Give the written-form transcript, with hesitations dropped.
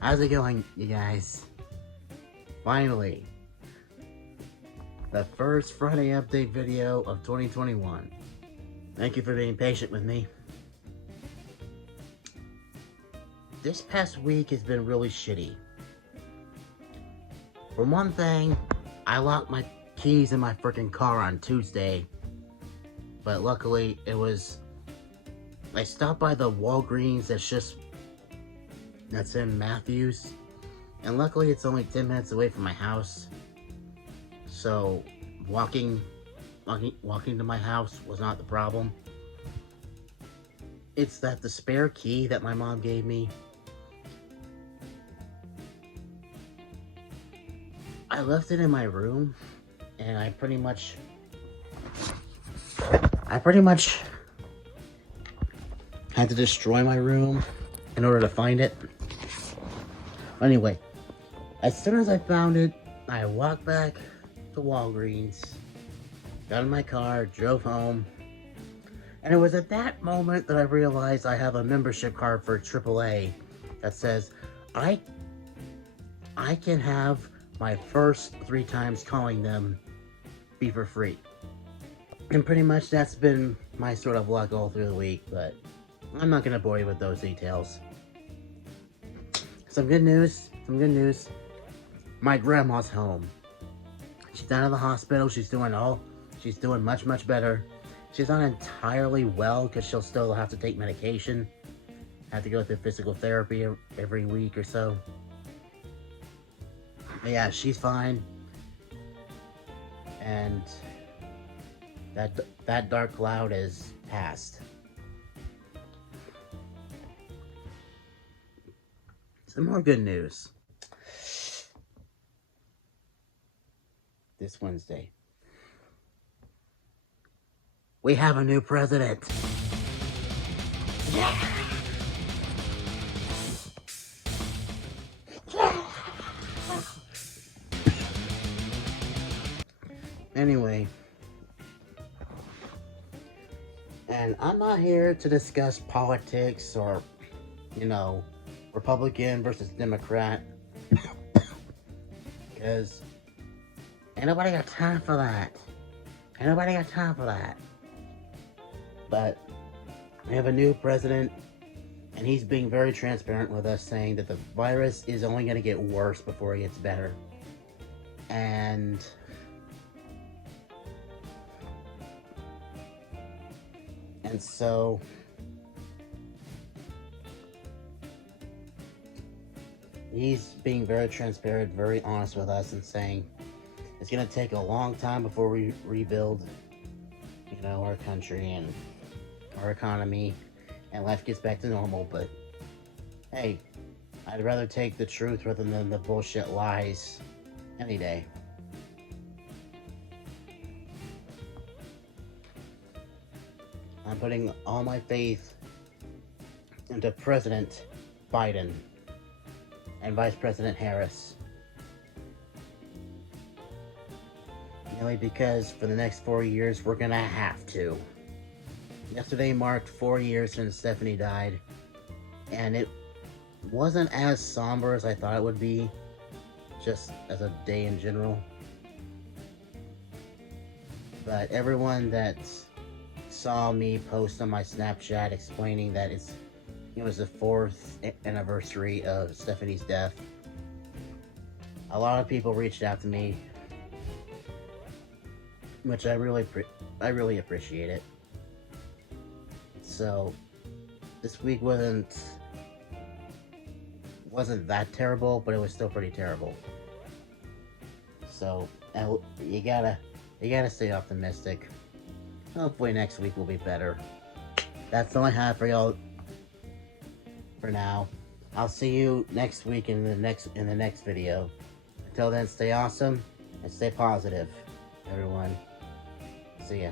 How's it going, you guys? Finally, the first Friday update video of 2021. Thank you for being patient with me. This past week has been really shitty. For one thing, I locked my keys in my freaking car on Tuesday, but luckily I stopped by the Walgreens that's in Matthews, and luckily it's only 10 minutes away from my house, so walking to my house was not the problem. It's that the spare key that my mom gave me, I left it in my room, and I pretty much had to destroy my room in order to find it. Anyway, as soon as I found it, I walked back to Walgreens, got in my car, drove home, and it was at that moment that I realized I have a membership card for AAA that says I can have my first 3 times calling them be for free. And pretty much that's been my sort of luck all through the week, but I'm not going to bore you with those details. Some good news. My grandma's home. She's out of the hospital. She's doing much, much better. She's not entirely well because she'll still have to take medication. Have to go through physical therapy every week or so. But yeah, she's fine. And that dark cloud is past. Some more good news. This Wednesday, we have a new president. Yeah. Anyway, and I'm not here to discuss politics or, Republican versus Democrat, because ain't nobody got time for that. But we have a new president, and he's being very transparent with us, saying that the virus is only going to get worse before it gets better. And so he's being very transparent, very honest with us, and saying it's going to take a long time before we rebuild, our country and our economy, and life gets back to normal. But hey, I'd rather take the truth rather than the bullshit lies any day. I'm putting all my faith into President Biden and Vice President Harris. Mainly because for the next 4 years, we're gonna have to. Yesterday marked 4 years since Stephanie died, and it wasn't as somber as I thought it would be, just as a day in general. But everyone that saw me post on my Snapchat explaining that it was the 4th anniversary of Stephanie's death, a lot of people reached out to me, which I really appreciate it. So this week wasn't that terrible, but it was still pretty terrible. So you gotta stay optimistic. Hopefully next week will be better. That's all I have for y'all for now. I'll see you next week in the next video. Until then, stay awesome and stay positive, everyone. See ya.